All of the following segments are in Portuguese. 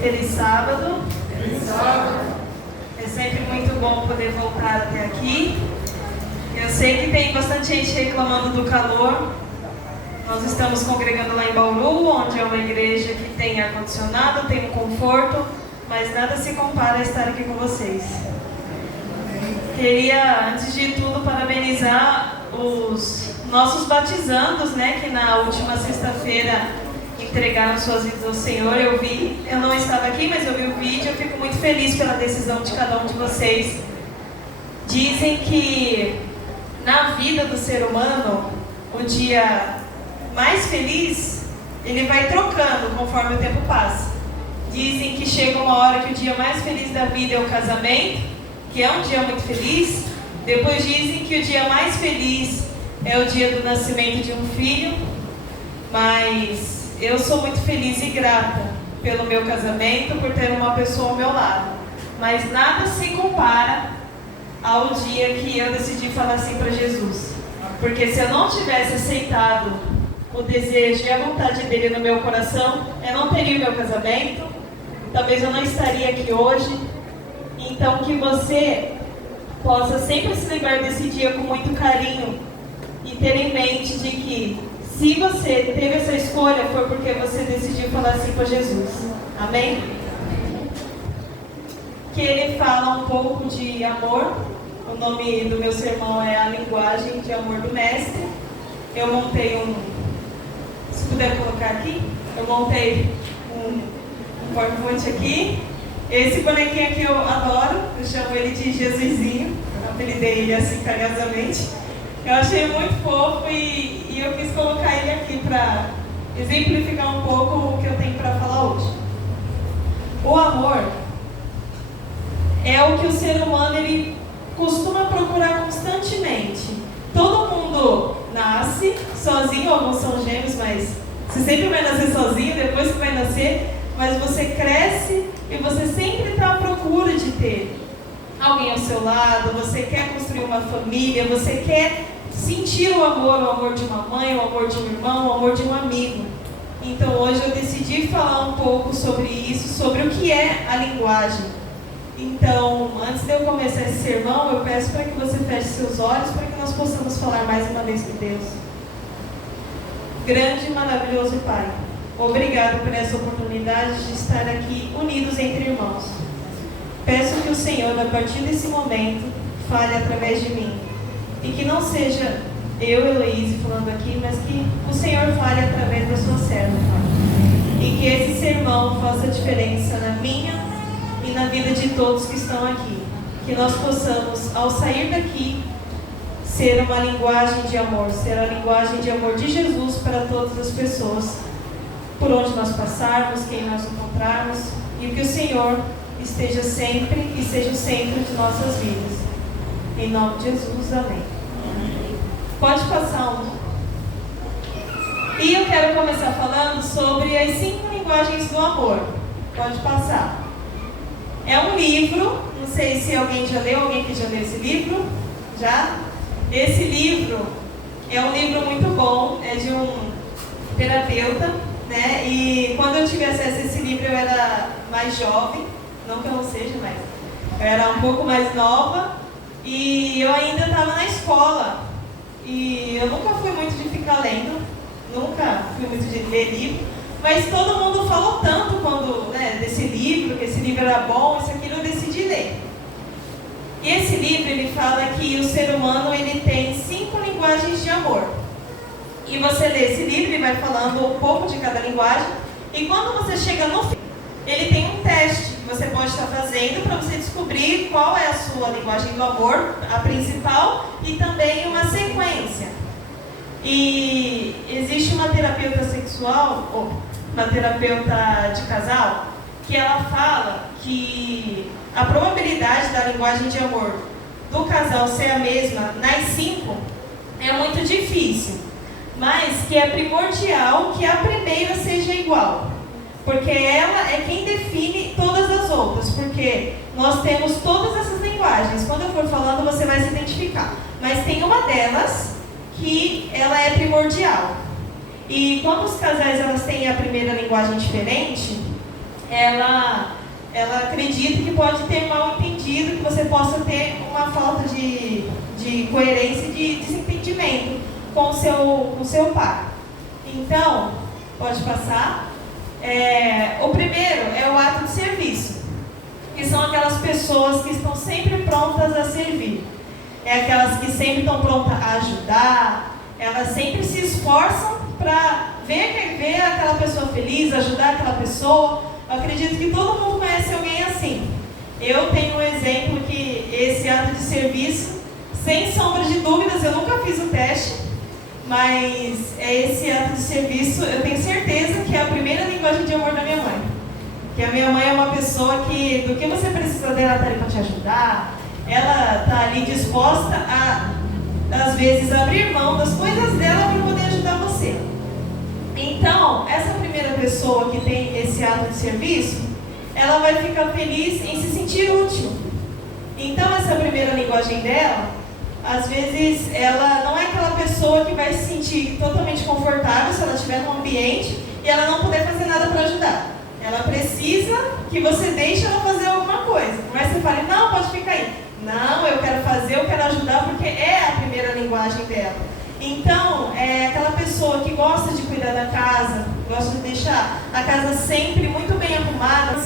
Feliz sábado. Feliz sábado. É sempre muito bom poder voltar até aqui. Eu sei que tem bastante gente reclamando do calor. Nós estamos congregando lá em Bauru, onde é uma igreja que tem ar-condicionado, tem um conforto, mas nada se compara a estar aqui com vocês. Queria, antes de tudo, parabenizar os nossos batizandos, né, que na última sexta-feira entregaram suas vidas ao Senhor. Eu não estava aqui, mas eu vi o vídeo. Eu fico muito feliz pela decisão de cada um de vocês. Dizem que na vida do ser humano, o dia mais feliz, ele vai trocando conforme o tempo passa. Dizem que chega uma hora que o dia mais feliz da vida é o casamento, que é um dia muito feliz. Depois dizem que o dia mais feliz é o dia do nascimento de um filho. Mas eu sou muito feliz e grata pelo meu casamento, por ter uma pessoa ao meu lado. Mas nada se compara ao dia que eu decidi falar sim para Jesus. Porque se eu não tivesse aceitado o desejo e a vontade dele no meu coração, eu não teria o meu casamento, talvez eu não estaria aqui hoje. Então que você possa sempre se lembrar desse dia com muito carinho e ter em mente de que se você teve essa escolha, foi porque você decidiu falar sim para Jesus. Amém? Que ele fala um pouco de amor. O nome do meu sermão é A Linguagem de Amor do Mestre. Eu montei se puder colocar aqui, eu montei um PowerPoint aqui. Esse bonequinho aqui eu adoro, eu chamo ele de Jesusinho, eu apelidei ele assim carinhosamente. Eu achei muito fofo e eu quis colocar ele aqui para exemplificar um pouco o que eu tenho para falar hoje. O amor é o que o ser humano ele costuma procurar constantemente. Todo mundo nasce sozinho, alguns são gêmeos, mas você sempre vai nascer sozinho, depois que vai nascer, mas você cresce e você sempre está à procura de ter alguém ao seu lado, você quer construir uma família, você quer sentir o amor de uma mãe, o amor de um irmão, o amor de um amigo. Então hoje eu decidi falar um pouco sobre isso, sobre o que é a linguagem. Então, antes de eu começar esse sermão, eu peço para que você feche seus olhos para que nós possamos falar mais uma vez com Deus. Grande e maravilhoso Pai, obrigado por essa oportunidade de estar aqui unidos entre irmãos. Peço que o Senhor, a partir desse momento, fale através de mim. E que não seja eu, Heloíse, falando aqui, mas que o Senhor fale através da sua serva, Pai. E que esse sermão faça diferença na minha e na vida de todos que estão aqui. Que nós possamos, ao sair daqui, ser uma linguagem de amor, ser a linguagem de amor de Jesus para todas as pessoas, por onde nós passarmos, quem nós encontrarmos, e que o Senhor esteja sempre e seja o centro de nossas vidas. Em nome de Jesus, amém. Pode passar um. E eu quero começar falando sobre as 5 linguagens do amor. Pode passar. É um livro, não sei se alguém já leu, alguém que já leu esse livro? Já? Esse livro é um livro muito bom, é de um terapeuta, né? E quando eu tive acesso a esse livro eu era mais jovem, não que eu não seja, mas eu era um pouco mais nova e eu ainda estava na escola. E eu nunca fui muito de ficar lendo, nunca fui muito de ler livro, mas todo mundo falou tanto quando, desse livro, que esse livro era bom, isso aquilo, eu decidi ler. E esse livro, ele fala que o ser humano, ele tem 5 linguagens de amor. E você lê esse livro, ele vai falando um pouco de cada linguagem, e quando você chega no fim, ele tem um teste que você pode estar fazendo para você descobrir qual é a sua linguagem do amor, a principal, e também uma sequência. E existe uma terapeuta sexual, ou uma terapeuta de casal, que ela fala que a probabilidade da linguagem de amor do casal ser a mesma nas 5 é muito difícil, mas que é primordial que a primeira seja igual. Porque ela é quem define todas as outras, porque nós temos todas essas linguagens. Quando eu for falando, você vai se identificar. Mas tem uma delas que ela é primordial. E quando os casais elas têm a primeira linguagem diferente, ela acredita que pode ter mal entendido, que você possa ter uma falta de coerência e de desentendimento com o seu par. Então, pode passar. O primeiro é o ato de serviço, que são aquelas pessoas que estão sempre prontas a servir. É aquelas que sempre estão prontas a ajudar, elas sempre se esforçam para ver aquela pessoa feliz, ajudar aquela pessoa. Eu acredito que todo mundo conhece alguém assim. Eu tenho um exemplo que esse ato de serviço, sem sombra de dúvidas, eu nunca fiz o teste, mas esse ato de serviço, eu tenho certeza que é a primeira linguagem de amor da minha mãe. Que a minha mãe é uma pessoa que, do que você precisa dela, está ali para te ajudar. Ela está ali disposta a, às vezes, abrir mão das coisas dela para poder ajudar você. Então, essa primeira pessoa que tem esse ato de serviço, ela vai ficar feliz em se sentir útil. Então, essa primeira linguagem dela, às vezes, ela não é aquela pessoa que vai se sentir totalmente confortável se ela estiver num ambiente e ela não puder fazer nada para ajudar. Ela precisa que você deixe ela fazer alguma coisa. Por mais que você fale, não, pode ficar aí. Não, eu quero fazer, eu quero ajudar, porque é a primeira linguagem dela. Então, é aquela pessoa que gosta de cuidar da casa, gosta de deixar a casa sempre muito bem arrumada,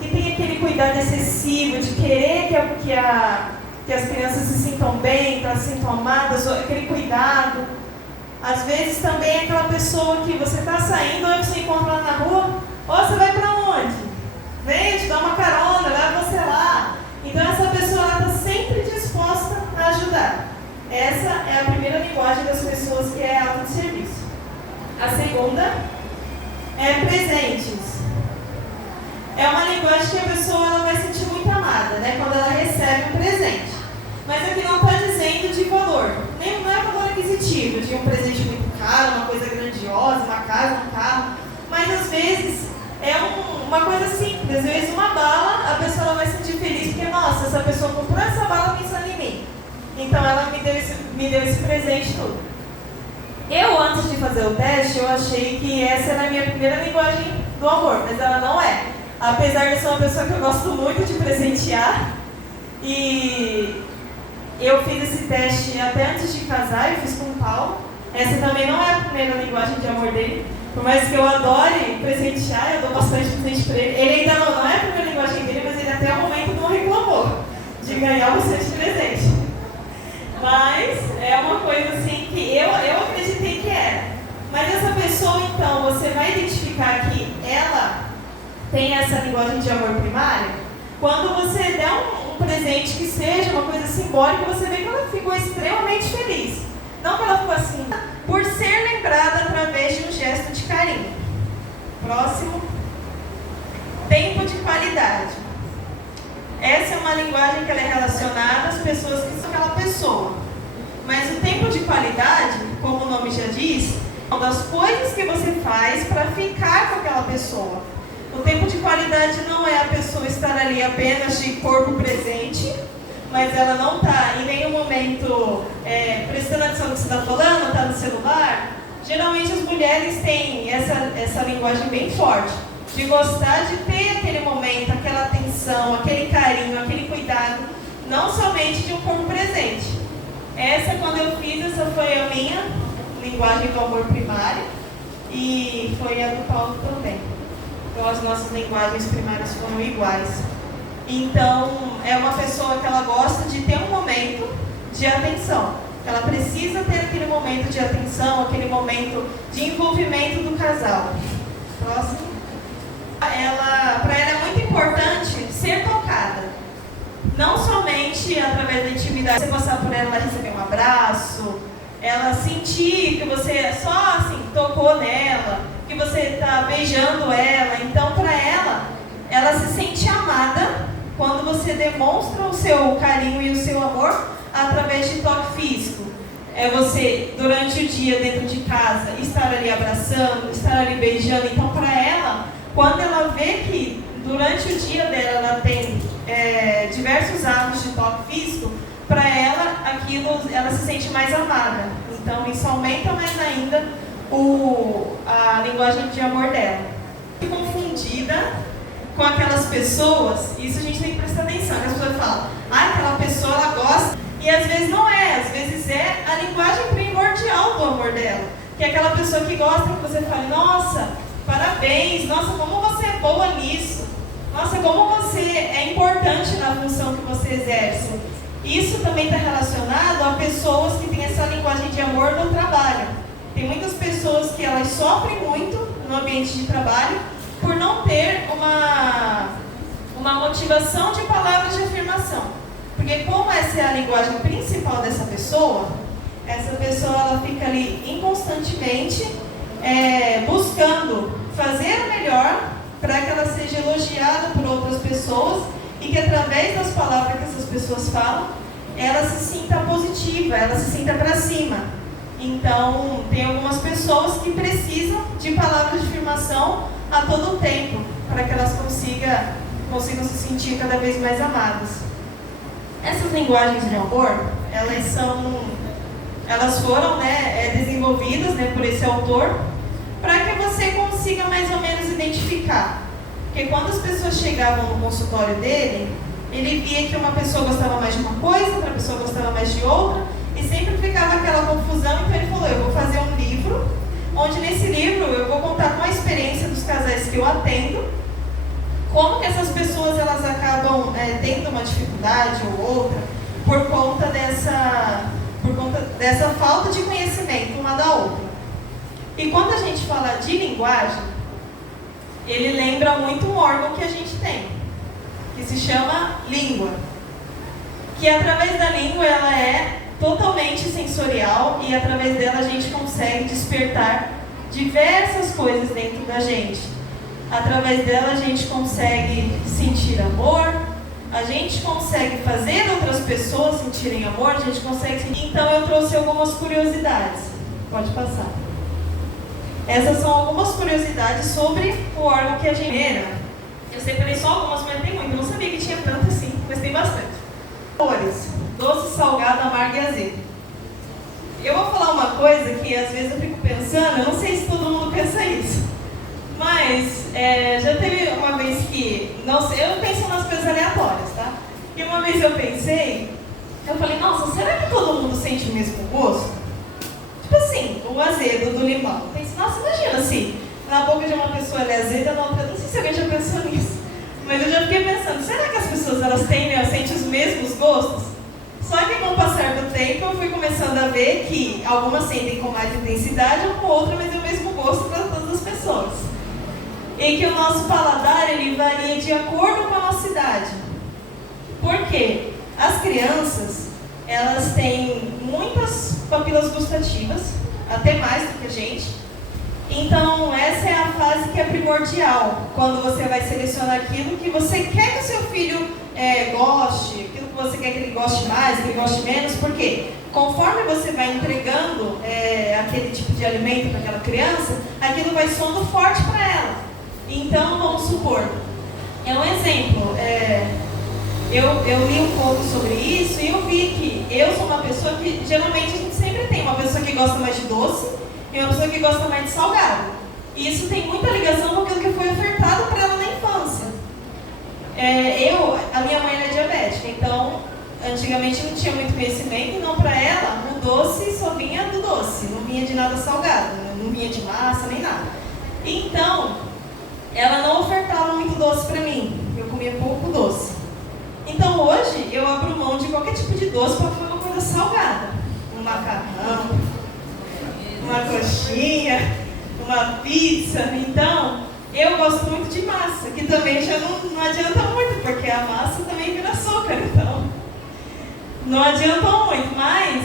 que tem aquele cuidado excessivo de querer que as crianças se sintam bem, que elas se sintam amadas, aquele cuidado. Às vezes também é aquela pessoa que você está saindo, ou você encontra lá na rua, ou você vai para onde? Vem, te dá uma carona, leva você lá. Então essa pessoa está sempre disposta a ajudar. Essa é a primeira linguagem das pessoas, que é ato de serviço. A segunda é presentes. É uma linguagem que a pessoa ela vai sentir muito amada, né, quando ela recebe um presente. Mas aqui não está dizendo de valor, não é valor aquisitivo, de um presente muito caro, uma coisa grandiosa, uma casa, um carro. Mas às vezes é uma coisa simples, às vezes uma bala, a pessoa ela vai se sentir feliz porque, nossa, essa pessoa comprou essa bala pensando em mim. Então ela me deu esse presente todo. Eu, antes de fazer o teste, eu achei que essa era a minha primeira linguagem do amor, mas ela não é. Apesar de ser uma pessoa que eu gosto muito de presentear, e eu fiz esse teste até antes de casar, eu fiz com o Paulo. Essa também não é a primeira linguagem de amor dele. Por mais que eu adore presentear, eu dou bastante presente para ele. Ele ainda não é a primeira linguagem dele, mas ele até o momento não reclamou de ganhar bastante presente. Mas é uma coisa assim que eu acreditei que era. Mas essa pessoa, então, você vai identificar que ela tem essa linguagem de amor primária quando você der um presente que seja uma coisa simbólica, você vê que ela ficou extremamente feliz. Não que ela ficou assim, por ser lembrada através de um gesto de carinho. Próximo. Tempo de qualidade. Essa é uma linguagem que ela é relacionada às pessoas que são aquela pessoa. Mas o tempo de qualidade, como o nome já diz, é uma das coisas que você faz para ficar com aquela pessoa. O tempo de qualidade não é a pessoa estar ali apenas de corpo presente, mas ela não está em nenhum momento prestando atenção no que você está falando, está no celular. Geralmente as mulheres têm essa linguagem bem forte, de gostar de ter aquele momento, aquela atenção, aquele carinho, aquele cuidado, não somente de um corpo presente. Essa, quando eu fiz, essa foi a minha linguagem do amor primário e foi a do Paulo também. Então as nossas linguagens primárias foram iguais. Então é uma pessoa que ela gosta de ter um momento de atenção. Ela precisa ter aquele momento de atenção, aquele momento de envolvimento do casal. Próximo. Para ela é muito importante ser tocada. Não somente através da intimidade, você passar por ela e receber um abraço, ela sentir que você só assim tocou nela, que você está beijando ela. Então, para ela se sente amada quando você demonstra o seu carinho e o seu amor através de toque físico. É você, durante o dia dentro de casa, estar ali abraçando, estar ali beijando. Então, para ela, quando ela vê que durante o dia dela ela tem diversos atos de toque físico, para ela, ela se sente mais amada. Então, isso aumenta mais ainda a linguagem de amor dela. Confundida com aquelas pessoas, isso a gente tem que prestar atenção, que as pessoas falam, aquela pessoa ela gosta, e às vezes não é, às vezes é a linguagem primordial do amor dela, que é aquela pessoa que gosta que você fale, nossa, parabéns, nossa, como você é boa nisso, nossa, como você é importante na função que você exerce. Isso também está relacionado a pessoas que têm essa linguagem de amor no trabalho. Tem muitas pessoas que elas sofrem muito no ambiente de trabalho por não ter uma motivação de palavras de afirmação. Porque como essa é a linguagem principal dessa pessoa, essa pessoa ela fica ali inconstantemente buscando fazer o melhor para que ela seja elogiada por outras pessoas e que através das palavras que essas pessoas falam, ela se sinta positiva, ela se sinta para cima. Então, tem algumas pessoas que precisam de palavras de afirmação a todo tempo, para que elas consigam se sentir cada vez mais amadas. Essas linguagens de amor, elas foram desenvolvidas por esse autor, para que você consiga mais ou menos identificar. Porque quando as pessoas chegavam no consultório dele, ele via que uma pessoa gostava mais de uma coisa, outra pessoa gostava mais de outra, e sempre ficava aquela confusão. Então ele falou, eu vou fazer um livro, onde nesse livro eu vou contar com a experiência dos casais que eu atendo, como que essas pessoas elas acabam tendo uma dificuldade ou outra por conta dessa falta de conhecimento uma da outra. E quando a gente fala de linguagem, ele lembra muito um órgão que a gente tem, que se chama língua. Que através da língua ela é totalmente sensorial e através dela a gente consegue despertar diversas coisas dentro da gente. Através dela a gente consegue sentir amor, a gente consegue fazer outras pessoas sentirem amor, a gente consegue sentir... Então eu trouxe algumas curiosidades. Pode passar. Essas são algumas curiosidades sobre o órgão que a gente... Eu separei só algumas, mas tem muito. Eu não sabia que tinha tanto assim, mas tem bastante. Cores: doce, salgado, amargo e azedo. Eu vou falar uma coisa que às vezes eu fico pensando, eu não sei se todo mundo pensa isso, mas já teve uma vez que... Não sei, eu penso nas coisas aleatórias, tá? E uma vez eu pensei, eu falei, nossa, será que todo mundo sente o mesmo gosto? Tipo assim, o azedo do limão. Eu pensei, nossa, imagina se na boca de uma pessoa ela é azeda, na outra, não sei se alguém já pensou nisso, mas eu já fiquei pensando, será que as pessoas elas sentem os mesmos gostos? Só que com o passar do tempo eu fui começando a ver que algumas sentem com mais intensidade, ou com outra, mas é o mesmo gosto para todas as pessoas. E que o nosso paladar ele varia de acordo com a nossa idade. Por quê? As crianças, elas têm muitas papilas gustativas, até mais do que a gente. Então, essa é a fase que é primordial, quando você vai selecionar aquilo que você quer que o seu filho goste, aquilo que você quer que ele goste mais, que ele goste menos, porque conforme você vai entregando aquele tipo de alimento para aquela criança, aquilo vai soando forte para ela. Então, vamos supor, um exemplo, eu li um pouco sobre isso e eu vi que eu sou uma pessoa que, geralmente, a gente sempre tem uma pessoa que gosta mais de doce e uma pessoa que gosta mais de salgado. E isso tem muita ligação com aquilo que foi ofertado para ela na infância. A minha mãe era diabética, então, antigamente não tinha muito conhecimento, então para ela, o doce só vinha do doce, não vinha de nada salgado, não vinha de massa, nem nada. Então, ela não ofertava muito doce para mim, eu comia pouco doce. Então hoje eu abro mão de qualquer tipo de doce para comer uma coisa salgada. Um macarrão, uma coxinha, uma pizza. Então eu gosto muito de massa, que também já não adianta muito, porque a massa também vira açúcar, então não adianta muito. Mas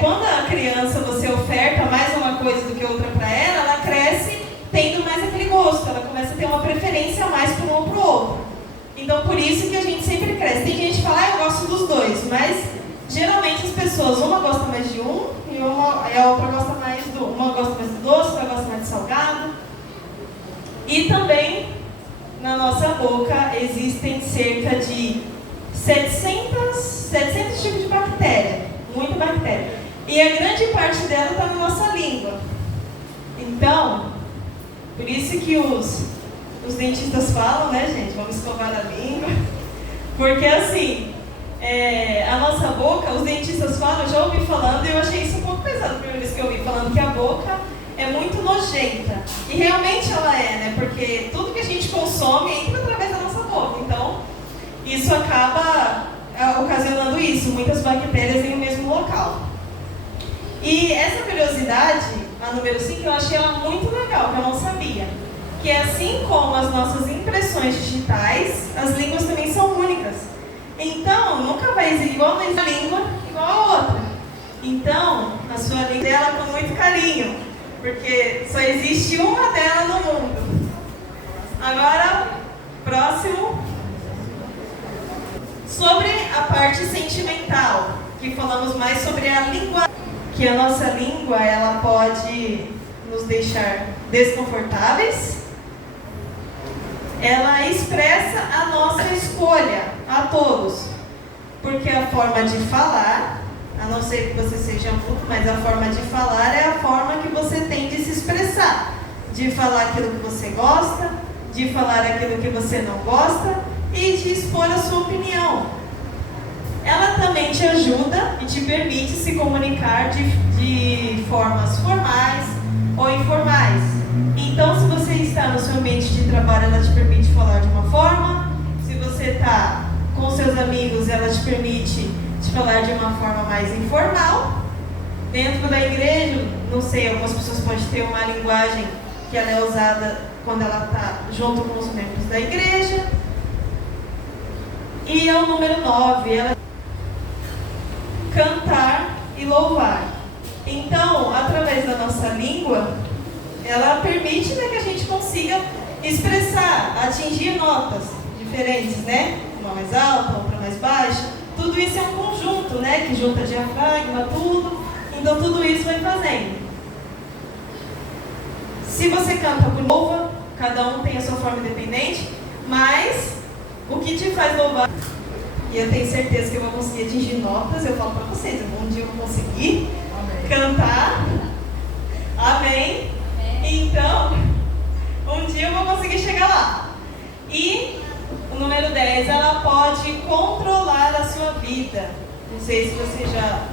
quando a criança você oferta mais uma coisa do que outra para ela, ela cresce tendo mais aquele gosto, ela começa a ter uma preferência a mais para um ou para o outro. Então, por isso que a gente sempre cresce. Tem gente que fala, eu gosto dos dois, mas geralmente as pessoas, uma gosta mais de um e a outra gosta mais uma gosta mais do doce, outra gosta mais de salgado. E também, na nossa boca, existem cerca de 700 tipos de bactéria, muita bactéria. E a grande parte dela está na nossa língua. Então, por isso que os dentistas falam, né, gente? Vamos escovar a língua. Porque assim, a nossa boca, os dentistas falam, eu já ouvi falando e eu achei isso um pouco pesado a primeira vez que eu ouvi falando que a boca é muito nojenta. E realmente ela é, né? Porque tudo que a gente consome entra através da nossa boca. Então, isso acaba ocasionando isso, muitas bactérias em um mesmo local. E essa curiosidade, a número 5, eu achei ela muito legal, que eu não sabia. Que assim como as nossas impressões digitais, as línguas também são únicas. Então, nunca vai existir igual uma língua igual a outra. Então, a sua língua dela com muito carinho, porque só existe uma dela no mundo. Agora, próximo. Sobre a parte sentimental, que falamos mais sobre a língua, que a nossa língua ela pode nos deixar desconfortáveis. Ela expressa a nossa escolha a todos, porque a forma de falar, a não ser que você seja mudo, mas a forma de falar é a forma que você tem de se expressar, de falar aquilo que você gosta, de falar aquilo que você não gosta e de expor a sua opinião. Ela também te ajuda e te permite se comunicar de formas formais ou informais. Então, se você está no seu ambiente de trabalho, ela te permite falar de uma forma. Se você está com seus amigos, ela te permite te falar de uma forma mais informal. Dentro da igreja, não sei, algumas pessoas podem ter uma linguagem que ela é usada quando ela está junto com os membros da igreja. E é o número 9, ela cantar e louvar. Então, através da nossa língua, ela permite, né, que a gente consiga expressar, atingir notas diferentes, né? Uma mais alta, outra mais baixa. Tudo isso é um conjunto, né? Que junta diafragma, tudo. Então, tudo isso vai fazendo. Se você canta por louva, cada um tem a sua forma independente, mas o que te faz louvar, e eu tenho certeza que eu vou conseguir atingir notas, eu falo para vocês, um dia eu vou conseguir cantar. Amém? Então, um dia eu vou conseguir chegar lá. E o número 10, ela pode controlar a sua vida. Não sei se vocês já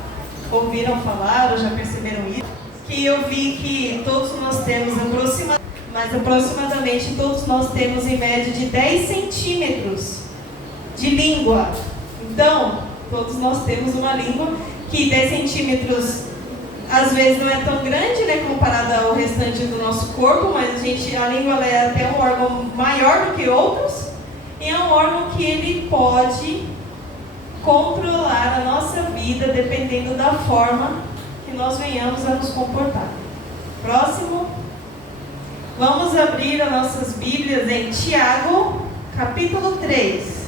ouviram falar ou já perceberam isso. Que eu vi que todos nós temos aproximadamente todos nós temos em média de 10 centímetros de língua. Então, todos nós temos uma língua que 10 centímetros às vezes não é tão grande, né, comparada ao restante do nosso corpo, mas a língua ela é até um órgão maior do que outros, e é um órgão que ele pode controlar a nossa vida dependendo da forma que nós venhamos a nos comportar. Próximo. Vamos abrir as nossas Bíblias em Tiago, capítulo 3.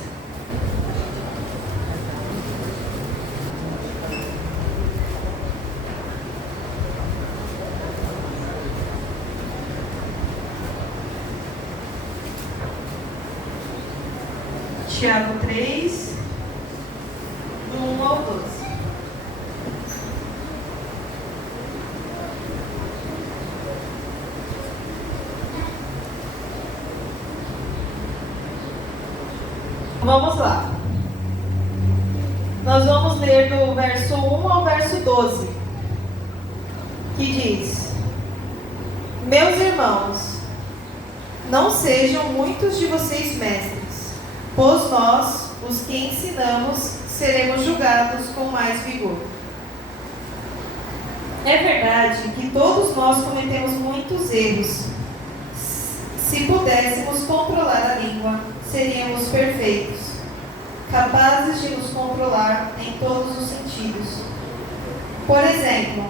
Tiago 3, do 1 ao 12. Vamos lá. Nós vamos ler do verso 1 ao verso 12, que diz: Meus irmãos, não sejam muitos de vocês mestres, pois nós, os que ensinamos, seremos julgados com mais vigor. É verdade que todos nós cometemos muitos erros. Se pudéssemos controlar a língua, seríamos perfeitos, capazes de nos controlar em todos os sentidos. Por exemplo,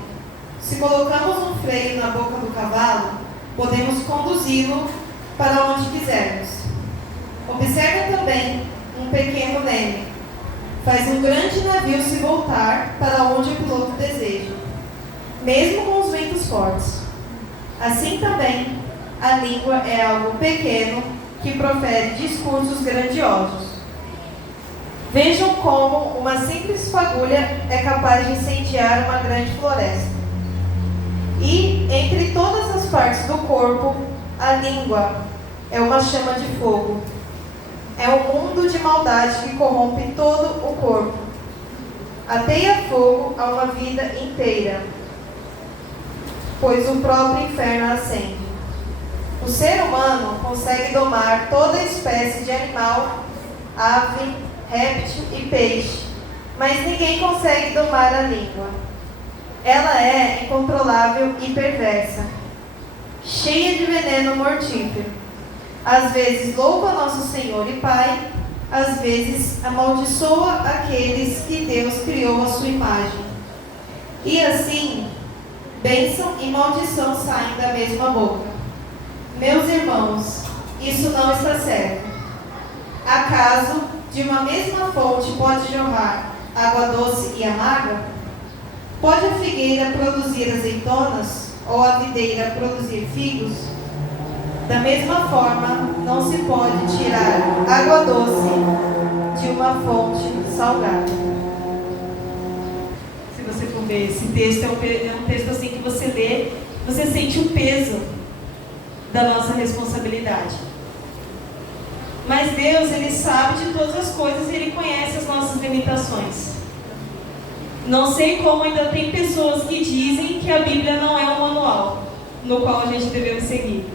se colocamos um freio na boca do cavalo, podemos conduzi-lo para onde quisermos. Observe também um pequeno leme. Faz um grande navio se voltar para onde o piloto deseja, mesmo com os ventos fortes. Assim também, a língua é algo pequeno que profere discursos grandiosos. Vejam como uma simples fagulha é capaz de incendiar uma grande floresta. E, entre todas as partes do corpo, a língua é uma chama de fogo. É um mundo de maldade que corrompe todo o corpo. Ateia fogo a uma vida inteira, pois o próprio inferno acende. O ser humano consegue domar toda espécie de animal, ave, réptil e peixe, mas ninguém consegue domar a língua. Ela é incontrolável e perversa, cheia de veneno mortífero. Às vezes louva nosso Senhor e Pai, às vezes amaldiçoa aqueles que Deus criou à sua imagem. E assim, bênção e maldição saem da mesma boca. Meus irmãos, isso não está certo. Acaso de uma mesma fonte pode jorrar água doce e amarga? Pode a figueira produzir azeitonas ou a videira produzir figos? Da mesma forma, não se pode tirar água doce de uma fonte salgada. Se você for ver, esse texto é um texto assim que você lê, você sente o peso da nossa responsabilidade. Mas Deus, Ele sabe de todas as coisas e Ele conhece as nossas limitações. Não sei como ainda tem pessoas que dizem que a Bíblia não é um manual no qual a gente devemos seguir.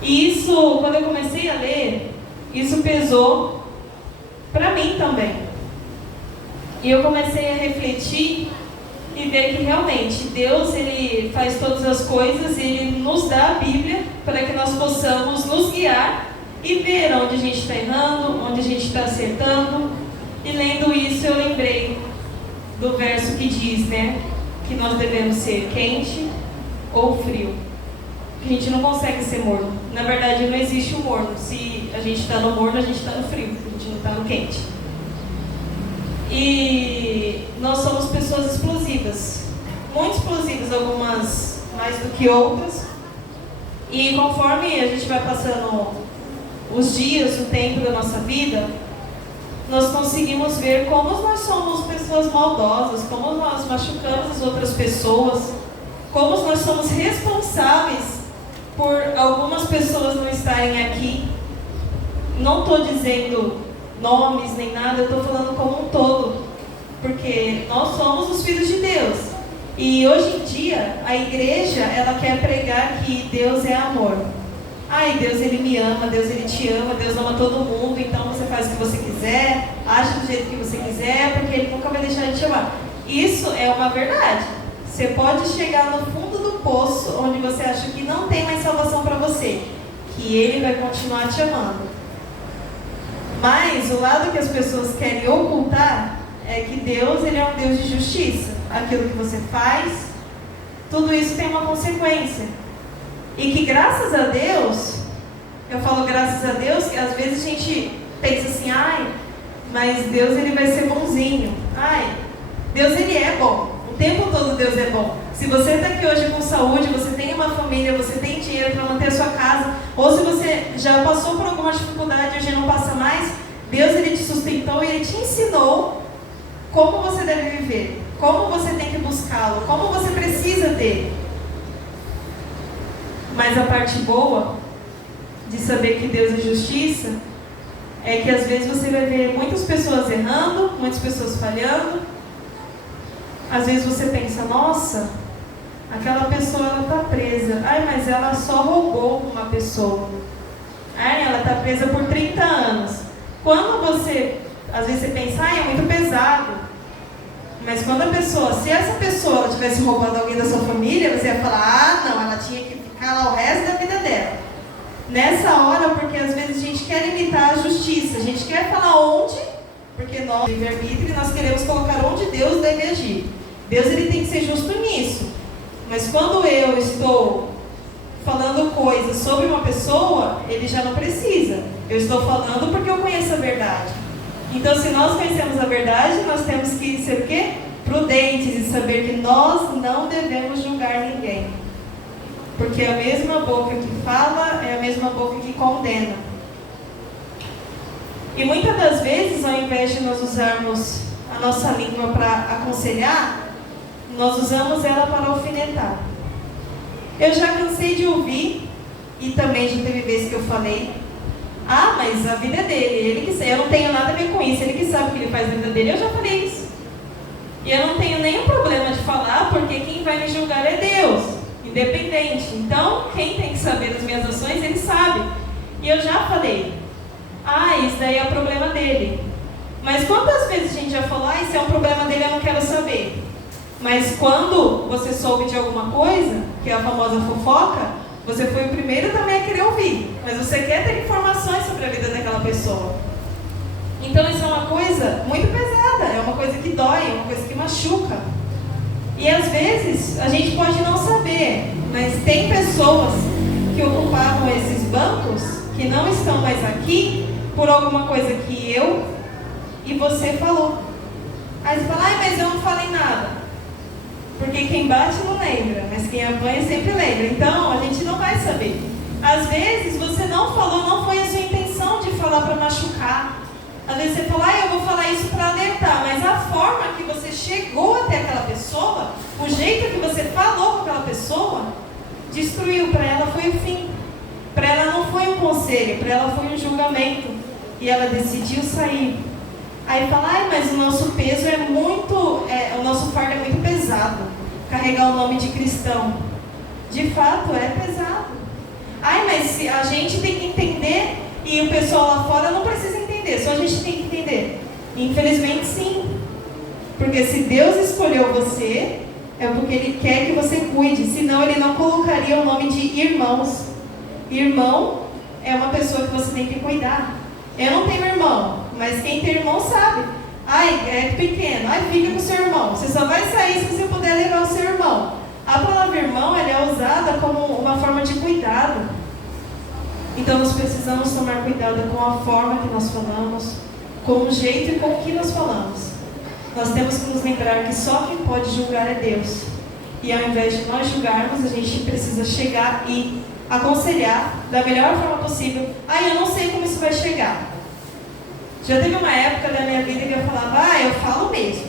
E isso, quando eu comecei a ler, isso pesou para mim também. E eu comecei a refletir e ver que realmente Deus, Ele faz todas as coisas, Ele nos dá a Bíblia para que nós possamos nos guiar e ver onde a gente está errando, onde a gente está acertando. E lendo isso eu lembrei do verso que diz, né, que nós devemos ser quente ou frio. Que a gente não consegue ser morno. Na verdade não existe o morno. Se a gente está no morno, a gente está no frio, a gente não está no quente. E nós somos pessoas explosivas, muito explosivas, algumas mais do que outras. E conforme a gente vai passando os dias, o tempo da nossa vida, nós conseguimos ver como nós somos pessoas maldosas, como nós machucamos as outras pessoas, como nós somos responsáveis por algumas pessoas não estarem aqui. Não estou dizendo nomes nem nada, eu estou falando como um todo, porque nós somos os filhos de Deus. E hoje em dia, a igreja, ela quer pregar que Deus é amor. Ai, Deus, Ele me ama, Deus, Ele te ama, Deus ama todo mundo, então você faz o que você quiser, acha do jeito que você quiser, porque Ele nunca vai deixar de te amar. Isso é uma verdade. Você pode chegar no fundo do poço, onde você acha que não tem mais salvação para você, que Ele vai continuar te amando. Mas o lado que as pessoas querem ocultar é que Deus, Ele é um Deus de justiça. Aquilo que você faz, tudo isso tem uma consequência. E que graças a Deus, eu falo graças a Deus, que às vezes a gente pensa assim, ai, mas Deus, Ele vai ser bonzinho. Ai, Deus, Ele é bom. O tempo todo Deus é bom. Se você está aqui hoje com saúde, você tem uma família, você tem dinheiro para manter a sua casa, ou se você já passou por alguma dificuldade e hoje não passa mais, Deus, Ele te sustentou e Ele te ensinou como você deve viver, como você tem que buscá-lo, como você precisa dele. Mas a parte boa de saber que Deus é justiça é que às vezes você vai ver muitas pessoas errando, muitas pessoas falhando. Às vezes você pensa, nossa, aquela pessoa ela está presa. Ai, mas ela só roubou uma pessoa. Ai, ela está presa por 30 anos. Quando você, às vezes você pensa, ai, é muito pesado. Mas quando a pessoa, se essa pessoa ela tivesse roubado alguém da sua família, você ia falar, ah, não, ela tinha que ficar lá o resto da vida dela. Nessa hora, porque às vezes a gente quer limitar a justiça, a gente quer falar onde, porque nós, livre-arbítrio, nós queremos colocar onde Deus deve agir. Deus, Ele tem que ser justo nisso. Mas quando eu estou falando coisas sobre uma pessoa, Ele já não precisa. Eu estou falando porque eu conheço a verdade. Então, se nós conhecemos a verdade, nós temos que ser o quê? Prudentes e saber que nós não devemos julgar ninguém. Porque a mesma boca que fala é a mesma boca que condena. E muitas das vezes, ao invés de nós usarmos a nossa língua para aconselhar, nós usamos ela para alfinetar. Eu já cansei de ouvir E também já teve vezes que eu falei, ah, mas a vida é dele, ele que sabe, eu não tenho nada a ver com isso, ele que sabe o que ele faz na vida dele, eu já falei isso. E eu não tenho nenhum problema de falar, porque quem vai me julgar é Deus, independente. Então, quem tem que saber das minhas ações, ele sabe. E eu já falei, ah, isso daí é o problema dele. Mas quantas vezes a gente já falou, ah, isso é um problema dele, eu não quero saber. Mas quando você soube de alguma coisa, que é a famosa fofoca, você foi o primeiro também a querer ouvir. Mas você quer ter informações sobre a vida daquela pessoa. Então isso é uma coisa muito pesada, é uma coisa que dói, é uma coisa que machuca. E às vezes a gente pode não saber, mas tem pessoas que ocupavam esses bancos, que não estão mais aqui, por alguma coisa que eu e você falou. Aí você fala, ai, mas eu não falei nada. Porque quem bate não lembra, mas quem apanha sempre lembra. Então, a gente não vai saber. Às vezes, você não falou, não foi a sua intenção de falar para machucar. Às vezes você fala, ah, eu vou falar isso para alertar. Mas a forma que você chegou até aquela pessoa, o jeito que você falou com aquela pessoa, destruiu. Para ela foi o fim. Para ela não foi um conselho, para ela foi um julgamento. E ela decidiu sair. Aí fala, ai, mas o nosso peso é muito, o nosso fardo é muito pesado, carregar o nome de cristão. De fato, é pesado. Ai, mas a gente tem que entender, e o pessoal lá fora não precisa entender, só a gente tem que entender. Infelizmente, sim. Porque se Deus escolheu você, é porque Ele quer que você cuide, senão Ele não colocaria o nome de irmãos. Irmão é uma pessoa que você tem que cuidar. Eu não tenho irmão, mas quem tem irmão sabe. Ai, é pequeno, ai, fica com o seu irmão. Você só vai sair se você puder levar o seu irmão. A palavra irmão, ela é usada como uma forma de cuidado. Então nós precisamos tomar cuidado com a forma que nós falamos, com o jeito e com o que nós falamos. Nós temos que nos lembrar que só quem pode julgar é Deus. E ao invés de nós julgarmos, a gente precisa chegar e aconselhar da melhor forma possível. Ah, eu não sei como isso vai chegar. Já teve uma época da minha vida que eu falava, ah, eu falo mesmo,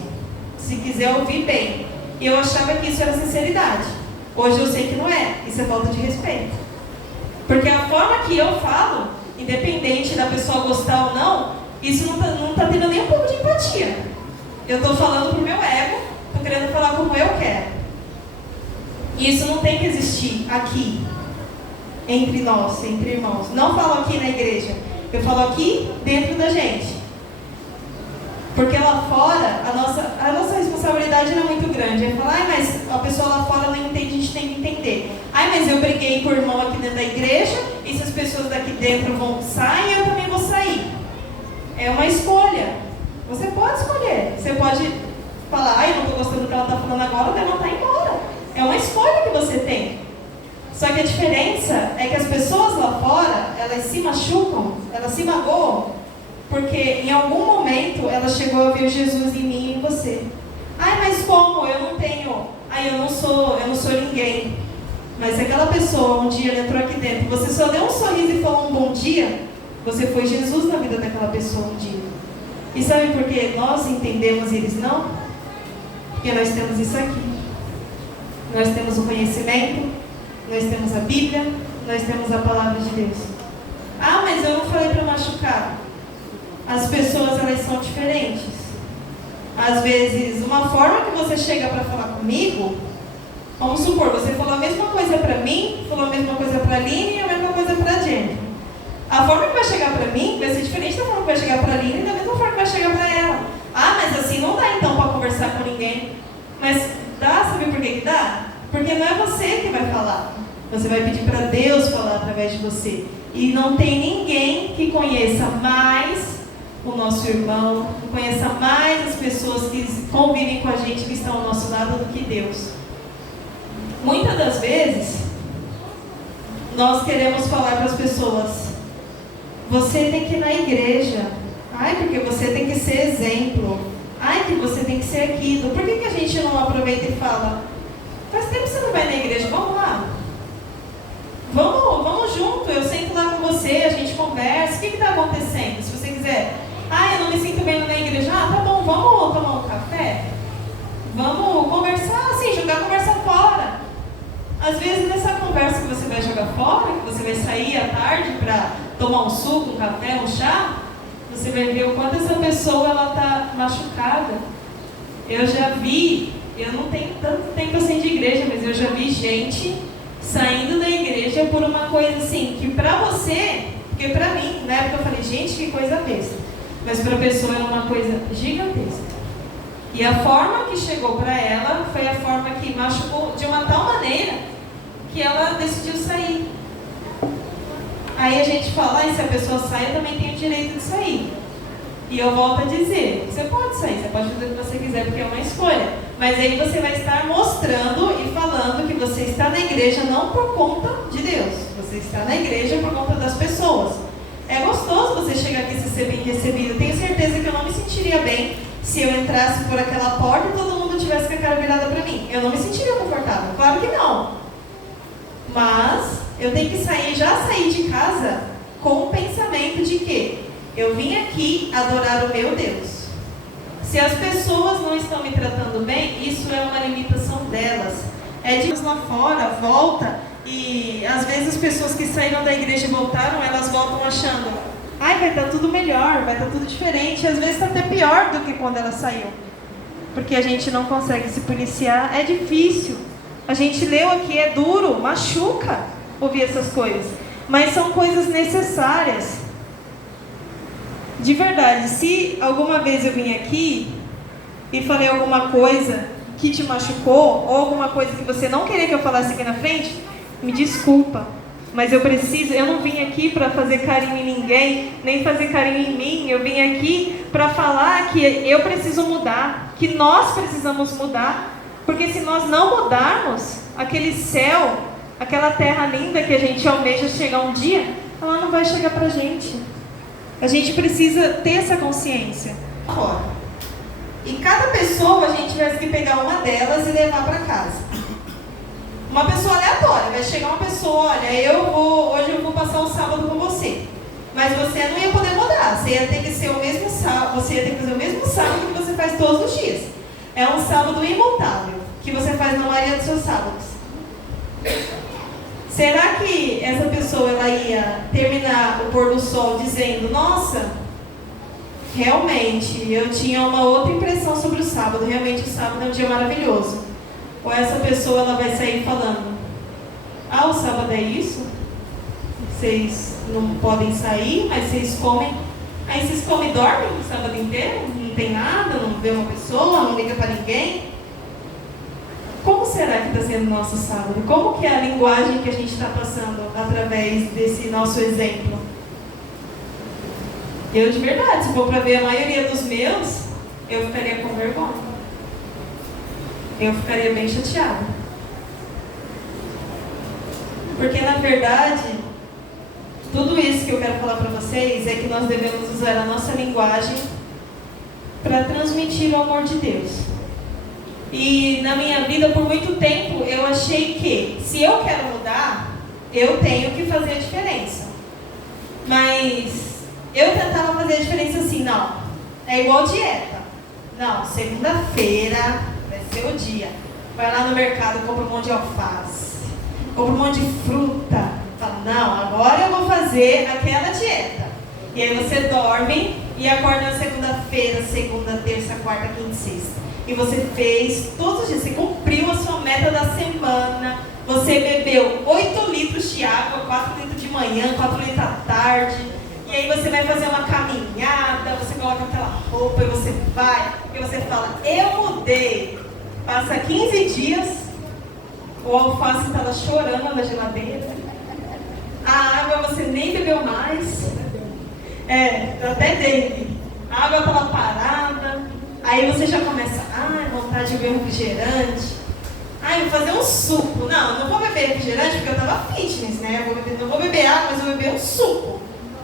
se quiser ouvir bem. E eu achava que isso era sinceridade. Hoje eu sei que não é, isso é falta de respeito. Porque a forma que eu falo, independente da pessoa gostar ou não, isso não tá tendo nem um pouco de empatia. Eu estou falando pro meu ego, estou querendo falar como eu quero. E isso não tem que existir aqui, entre nós, entre irmãos. Não falo aqui na igreja, eu falo aqui dentro da gente. Porque lá fora, a nossa responsabilidade não é muito grande. É falar, mas a pessoa lá fora não entende, a gente tem que entender. Mas eu briguei com o irmão aqui dentro da igreja, e se as pessoas daqui dentro vão sair, eu também vou sair. É uma escolha. Você pode escolher. Você pode falar, eu não estou gostando do que ela está falando agora, levantar e ir embora. É uma escolha que você tem. Só que a diferença é que as pessoas lá fora, elas se machucam, elas se magoam, porque em algum momento ela chegou a ver Jesus em mim e em você. Mas como? Eu não tenho. Eu não sou ninguém. Mas se aquela pessoa um dia entrou aqui dentro, você só deu um sorriso e falou um bom dia, você foi Jesus na vida daquela pessoa um dia. E sabe por que nós entendemos e eles não? Porque nós temos isso aqui. Nós temos o conhecimento, nós temos a Bíblia, nós temos a Palavra de Deus. Mas eu não falei para machucar. As pessoas, elas são diferentes. Às vezes, uma forma que você chega para falar comigo, vamos supor, você falou a mesma coisa para mim, falou a mesma coisa para a Aline e a mesma coisa para a Jenny. A forma que vai chegar para mim vai ser diferente da forma que vai chegar para a Aline e da mesma forma que vai chegar para ela. Mas assim não dá então para conversar com ninguém. Mas dá, sabe por que dá? Porque não é você que vai falar. Você vai pedir para Deus falar através de você. E não tem ninguém que conheça mais o nosso irmão, que conheça mais as pessoas que convivem com a gente, que estão ao nosso lado, do que Deus. Muitas das vezes, nós queremos falar para as pessoas, você tem que ir na igreja, porque você tem que ser exemplo, que você tem que ser aquilo. Por que a gente não aproveita e fala, faz tempo que você não vai na igreja, vamos lá. Vamos junto, eu sento lá com você, a gente conversa, o que está acontecendo? Se você quiser, eu não me sinto bem na igreja, tá bom, vamos tomar um café? Vamos conversar, assim, jogar a conversa fora. Às vezes nessa conversa que você vai jogar fora, que você vai sair à tarde para tomar um suco, um café, um chá, você vai ver o quanto essa pessoa está machucada. Eu já vi, eu não tenho tanto tempo assim de igreja, mas eu já vi gente saindo da igreja por uma coisa assim, que pra você, porque pra mim, na época eu falei, gente, que coisa besta, mas pra pessoa era uma coisa gigantesca. E a forma que chegou pra ela foi a forma que machucou de uma tal maneira que ela decidiu sair. Aí a gente fala, se a pessoa sai, eu também tenho o direito de sair. E eu volto a dizer, você pode sair, você pode fazer o que você quiser, porque é uma escolha. Mas aí você vai estar mostrando e falando que você está na igreja não por conta de Deus. Você está na igreja por conta das pessoas. É gostoso você chegar aqui e ser bem recebido. Tenho certeza que eu não me sentiria bem se eu entrasse por aquela porta e todo mundo tivesse com a cara virada para mim. Eu não me sentiria confortável, claro que não. Mas eu tenho que sair de casa com o pensamento de que eu vim aqui adorar o meu Deus. Se as pessoas não estão me tratando bem, isso é uma limitação delas. É de lá fora, volta, e às vezes as pessoas que saíram da igreja e voltaram, elas voltam achando, vai estar tudo melhor, vai estar tudo diferente. Às vezes está até pior do que quando ela saiu. Porque a gente não consegue se policiar, é difícil. A gente leu aqui, é duro, machuca ouvir essas coisas. Mas são coisas necessárias. De verdade, se alguma vez eu vim aqui e falei alguma coisa que te machucou, ou alguma coisa que você não queria que eu falasse aqui na frente, me desculpa. Mas eu não vim aqui para fazer carinho em ninguém, nem fazer carinho em mim. Eu vim aqui para falar que eu preciso mudar, que nós precisamos mudar. Porque se nós não mudarmos, aquele céu, aquela terra linda que a gente almeja chegar um dia, ela não vai chegar pra gente. A gente precisa ter essa consciência. E cada pessoa a gente vai pegar uma delas e levar para casa. Uma pessoa aleatória, vai chegar uma pessoa, olha, hoje eu vou passar o sábado com você. Mas você não ia poder mudar, você ia ter que ser o mesmo sábado, você ia ter que fazer o mesmo sábado que você faz todos os dias. É um sábado imutável, que você faz na maioria dos seus sábados. Será que essa pessoa ela ia terminar o pôr do sol dizendo, nossa, realmente eu tinha uma outra impressão sobre o sábado, realmente o sábado é um dia maravilhoso? Ou essa pessoa ela vai sair falando, o sábado é isso? Vocês não podem sair, mas vocês comem. Aí vocês comem e dormem o sábado inteiro? Não tem nada, não vê uma pessoa, não liga para ninguém? Como será que está sendo o nosso sábado? Como que é a linguagem que a gente está passando através desse nosso exemplo? Eu, de verdade, se for para ver a maioria dos meus, eu ficaria com vergonha. Eu ficaria bem chateada. Porque, na verdade, tudo isso que eu quero falar para vocês é que nós devemos usar a nossa linguagem para transmitir o amor de Deus. E na minha vida, por muito tempo, eu achei que, se eu quero mudar, eu tenho que fazer a diferença. Mas eu tentava fazer a diferença assim, não, é igual dieta. Não, segunda-feira vai ser o dia. Vai lá no mercado, compra um monte de alface, compra um monte de fruta. Fala, não, agora eu vou fazer aquela dieta. E aí você dorme e acorda na segunda-feira, segunda, terça, quarta, quinta e sexta. E você fez todos os dias, você cumpriu a sua meta da semana, você bebeu 8 litros de água, 4 litros de manhã, 4 litros à tarde, e aí você vai fazer uma caminhada, você coloca aquela roupa e você vai, e você fala, eu mudei. Passa 15 dias, o alface está lá chorando na geladeira, a água você nem bebeu mais, até dengue, a água está lá parada. Aí você já começa, vontade de beber refrigerante. Eu vou fazer um suco. Não vou beber refrigerante porque eu tava fitness, né? Não vou beber água, mas eu vou beber um suco.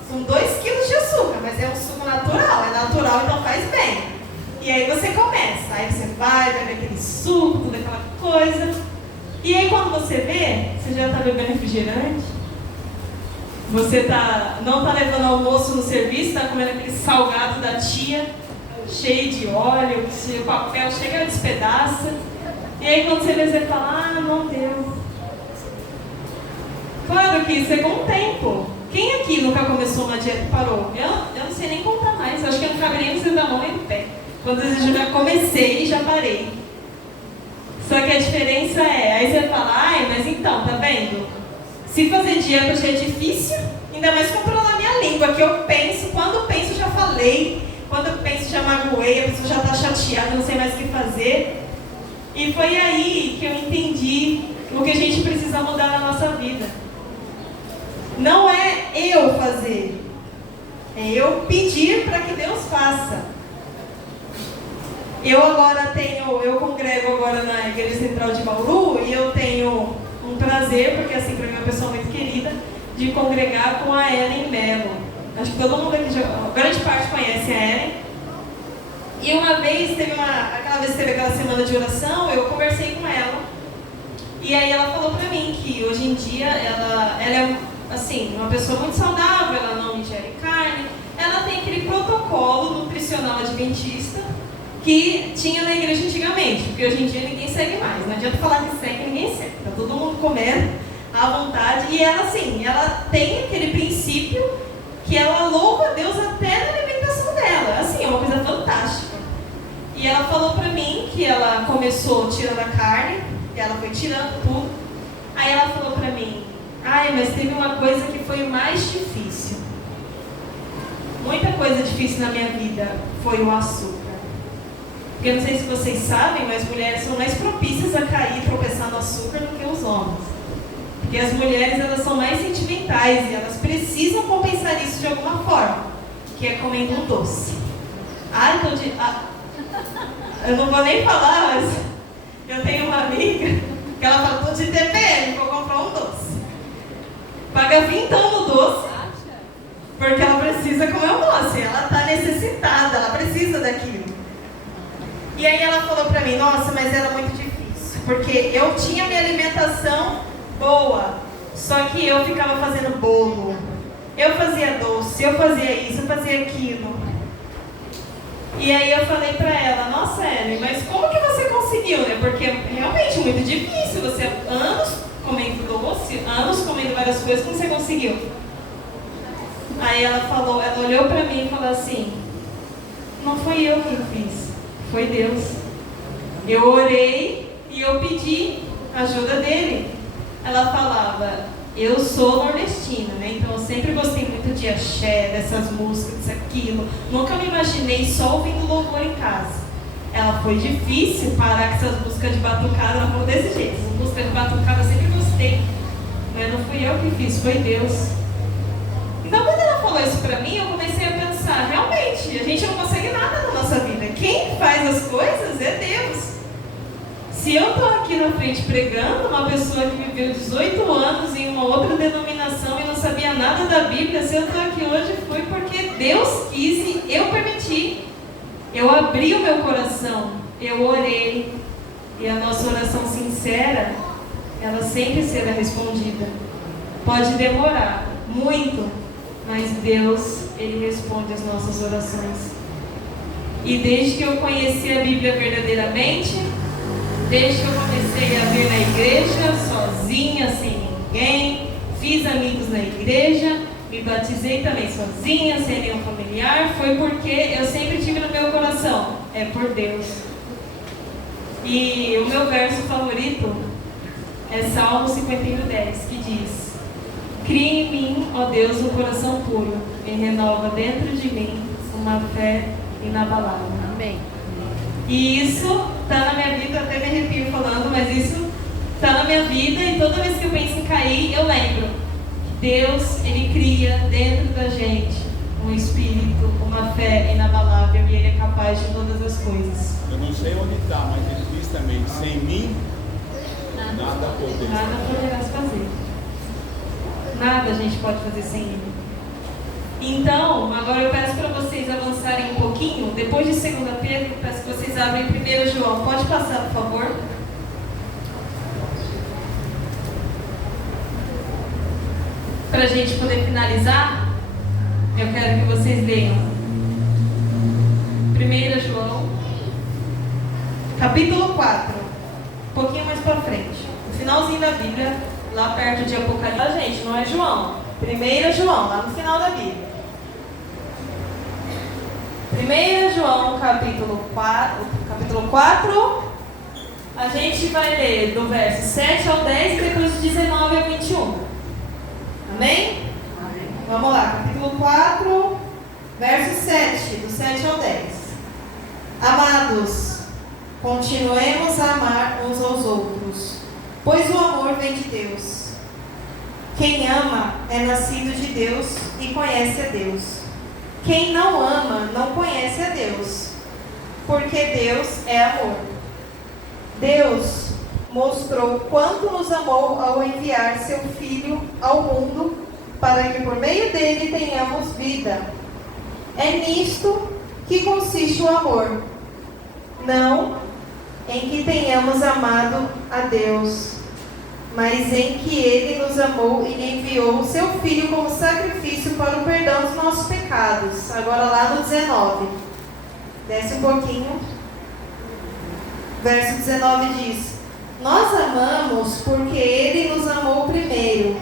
São 2 quilos de açúcar, mas é um suco natural. É natural, então faz bem. E aí você começa. Aí você vai, bebe aquele suco, toda aquela coisa. E aí quando você vê, você já tá bebendo refrigerante. Você não tá levando almoço no serviço, tá comendo aquele salgado da tia, cheio de óleo, o papel chega a despedaça. E aí quando você vê, você fala, não deu. Claro que isso é com o tempo. Quem aqui nunca começou uma dieta e parou? Eu não sei nem contar mais. Eu acho que eu não caberia nem da mão nem do pé. Quantas vezes eu já comecei e já parei. Só que a diferença é, aí você fala, ai, mas então, tá vendo? Se fazer dieta já é difícil, ainda mais controlar minha língua, que eu penso, quando eu penso já falei, quando eu penso já magoei, a pessoa já tá chateada, não sei mais o que fazer. E foi aí que eu entendi o que a gente precisa mudar na nossa vida. Não é eu fazer, é eu pedir para que Deus faça. Eu congrego agora na Igreja Central de Bauru e eu tenho um prazer, porque assim, para mim é uma pessoa muito querida, de congregar com a Ellen Mello. Acho que todo mundo aqui, grande parte conhece a Ellen. E uma vez, aquela vez que teve aquela semana de oração, eu conversei com ela. E aí ela falou pra mim que hoje em dia ela é assim, uma pessoa muito saudável, ela não ingere carne, ela tem aquele protocolo nutricional adventista que tinha na igreja antigamente, porque hoje em dia ninguém segue mais. Não adianta falar que segue, ninguém segue. Tá todo mundo comendo à vontade. E ela, assim, ela tem aquele princípio que ela louva a Deus até na alimentação dela. Assim, é uma coisa fantástica. E ela falou pra mim que ela começou tirando a carne, e ela foi tirando tudo. Aí ela falou pra mim, ai, mas teve uma coisa que foi mais difícil. Muita coisa difícil na minha vida foi o açúcar. Porque eu não sei se vocês sabem, mas mulheres são mais propícias a cair e tropeçar no açúcar do que os homens. Porque as mulheres, elas são mais sentimentais e elas precisam compensar isso de alguma forma, que é comendo um doce. Eu não vou nem falar, mas eu tenho uma amiga que ela fala, tô de TPM, vou comprar um doce. Paga vintão no doce, porque ela precisa comer um doce. Ela está necessitada, ela precisa daquilo. E aí ela falou pra mim, nossa, mas era muito difícil, porque eu tinha minha alimentação boa, só que eu ficava fazendo bolo, eu fazia doce, eu fazia isso, eu fazia aquilo. E aí eu falei pra ela, nossa, Ellen, mas como que você conseguiu, né? Porque é realmente muito difícil, você anos comendo doce, anos comendo várias coisas, como você conseguiu? Aí ela olhou pra mim e falou assim, não fui eu que fiz, foi Deus. Eu orei e eu pedi ajuda dele. Ela falava, eu sou nordestina, né? Então eu sempre gostei muito de axé, dessas músicas, disso, aquilo. Nunca me imaginei só ouvindo louvor em casa. Ela foi difícil parar com essas músicas de batucada, ela falou desse jeito. Essas músicas de batucada eu sempre gostei, mas não fui eu que fiz, foi Deus. Então quando ela falou isso pra mim, eu comecei a pensar, realmente, a gente não consegue nada na nossa vida. Quem faz as coisas é Deus. Se eu estou aqui na frente pregando, uma pessoa que viveu 18 anos em uma outra denominação e não sabia nada da Bíblia, se eu estou aqui hoje foi porque Deus quis e eu permiti. Eu abri o meu coração, eu orei, e a nossa oração sincera, ela sempre será respondida. Pode demorar muito, mas Deus, Ele responde as nossas orações. E desde que eu conheci a Bíblia verdadeiramente, desde que eu comecei a vir na igreja, sozinha, sem ninguém, fiz amigos na igreja, me batizei também sozinha, sem nenhum familiar, foi porque eu sempre tive no meu coração, é por Deus. E o meu verso favorito é Salmo 51:10, que diz, cria em mim, ó Deus, um coração puro, e renova dentro de mim uma fé inabalável. Amém. E isso está na minha vida, até me arrepio falando, mas isso está na minha vida e toda vez que eu penso em cair, eu lembro que Deus, Ele cria dentro da gente um espírito, uma fé inabalável e Ele é capaz de todas as coisas. Eu não sei onde está, mas ele diz também, sem mim, nada poderá. Nada poderás fazer. Nada a gente pode fazer sem Ele. Então, agora eu peço para vocês avançarem um pouquinho. Depois de 2 Pedro, eu peço que vocês abrem 1 João. Pode passar, por favor. Para a gente poder finalizar, eu quero que vocês leiam 1 João, capítulo 4. Um pouquinho mais para frente. No finalzinho da Bíblia, lá perto de Apocalipse. Gente, não é João. 1 João, lá no final da Bíblia. 1 João, capítulo 4. A gente vai ler do verso 7 ao 10 e depois de 19 ao 21. Amém? Amém. Vamos lá, capítulo 4, verso 7, do 7 ao 10. Amados, continuemos a amar uns aos outros, pois o amor vem de Deus. Quem ama é nascido de Deus e conhece a Deus. Quem não ama não conhece a Deus, porque Deus é amor. Deus mostrou quanto nos amou ao enviar seu Filho ao mundo para que por meio dele tenhamos vida. É nisto que consiste o amor, não em que tenhamos amado a Deus, mas em que Ele nos amou e enviou o seu Filho como sacrifício para o perdão dos nossos pecados. Agora lá no 19. Desce um pouquinho. Verso 19 diz: nós amamos porque Ele nos amou primeiro.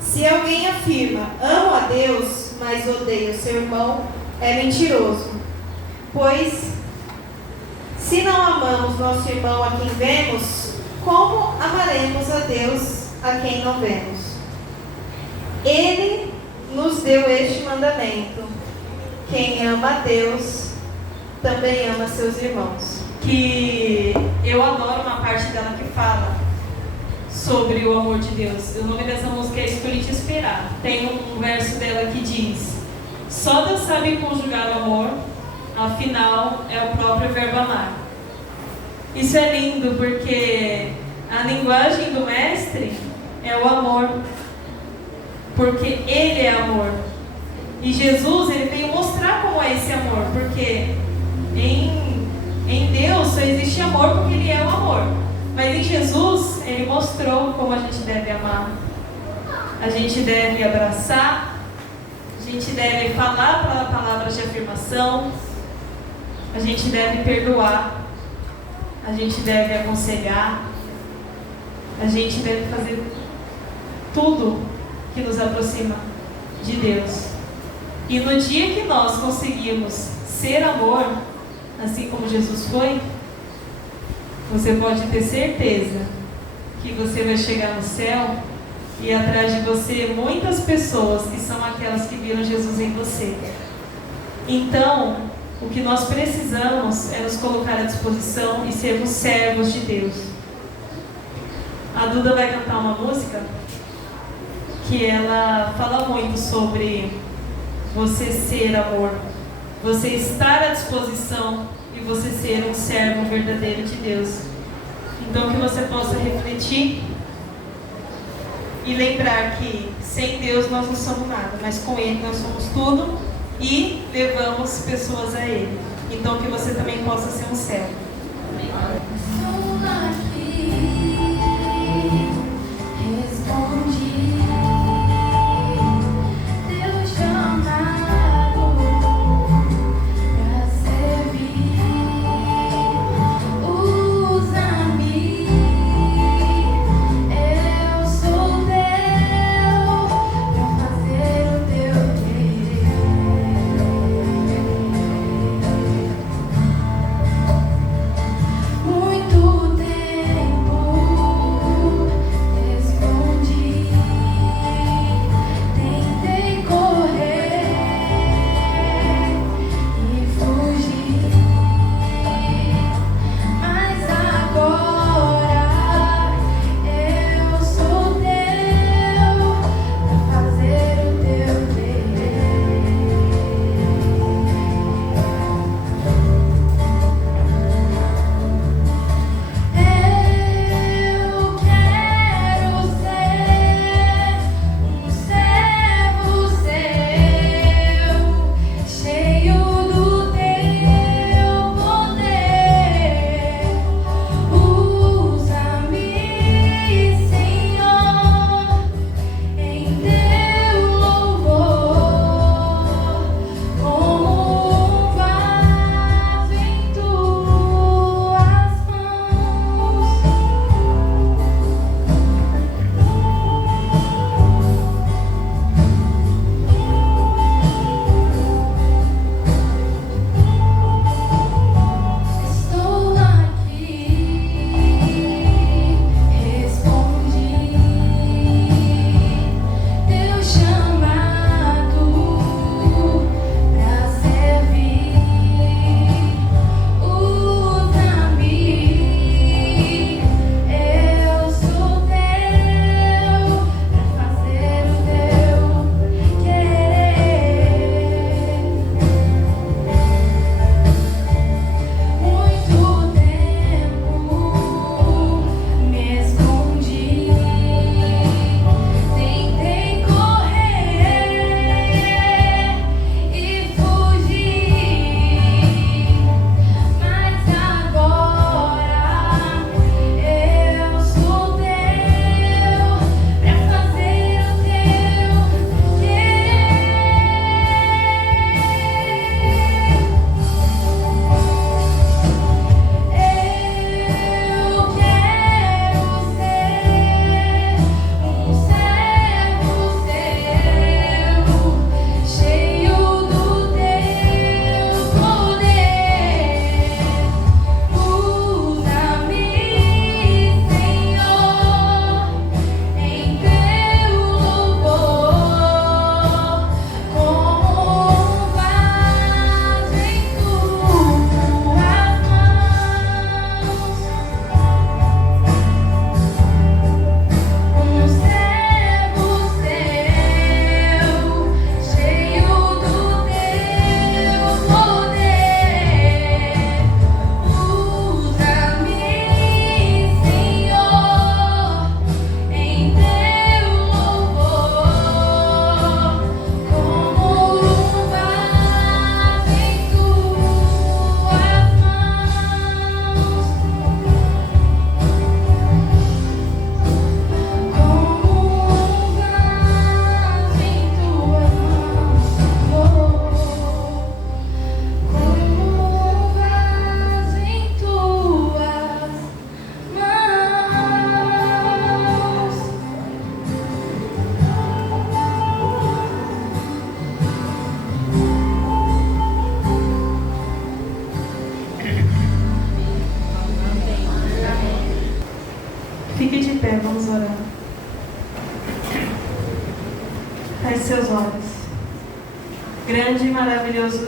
Se alguém afirma, amo a Deus, mas odeia o seu irmão, é mentiroso. Pois, se não amamos nosso irmão a quem vemos, como amaremos a Deus a quem não vemos? Ele nos deu este mandamento: quem ama a Deus, também ama seus irmãos. Que eu adoro uma parte dela que fala sobre o amor de Deus. O nome dessa música é Escolhi Te Esperar. Tem um verso dela que diz: só Deus sabe conjugar o amor, afinal é o próprio verbo amar. Isso é lindo porque a linguagem do mestre é o amor, porque ele é amor. E Jesus, ele veio mostrar como é esse amor, porque em Deus só existe amor porque ele é o amor. Mas em Jesus, ele mostrou como a gente deve amar. A gente deve abraçar, a gente deve falar palavras de afirmação, a gente deve perdoar, a gente deve aconselhar, a gente deve fazer tudo que nos aproxima de Deus. E no dia que nós conseguimos ser amor, assim como Jesus foi, você pode ter certeza que você vai chegar no céu e atrás de você muitas pessoas que são aquelas que viram Jesus em você. Então, o que nós precisamos é nos colocar à disposição e sermos servos de Deus. A Duda vai cantar uma música que ela fala muito sobre você ser amor, você estar à disposição e você ser um servo verdadeiro de Deus. Então que você possa refletir e lembrar que sem Deus nós não somos nada, mas com Ele nós somos tudo e levamos pessoas a Ele. Então que você também possa ser um servo. Muito tempo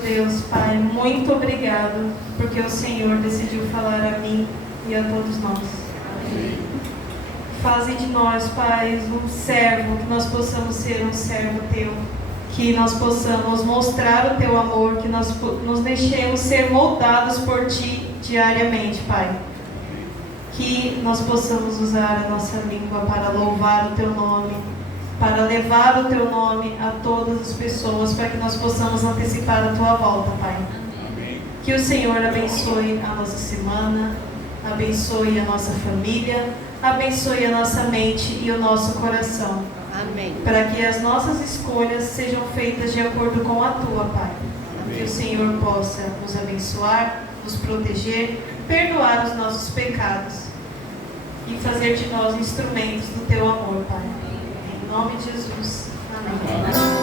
Deus, Pai, muito obrigado, porque o Senhor decidiu falar a mim e a todos nós. Amém. Faze de nós, Pai, um servo, que nós possamos ser um servo Teu, que nós possamos mostrar o Teu amor, que nós nos deixemos ser moldados por Ti diariamente, Pai. Que nós possamos usar a nossa língua para louvar o Teu nome, para levar o Teu nome a todas as pessoas, para que nós possamos antecipar a Tua volta, Pai. Amém. Que o Senhor abençoe a nossa semana, abençoe a nossa família, abençoe a nossa mente e o nosso coração. Amém. Para que as nossas escolhas sejam feitas de acordo com a Tua, Pai. Que o Senhor possa nos abençoar, nos proteger, perdoar os nossos pecados e fazer de nós instrumentos do Teu amor, Pai. Em nome de Jesus. Amém.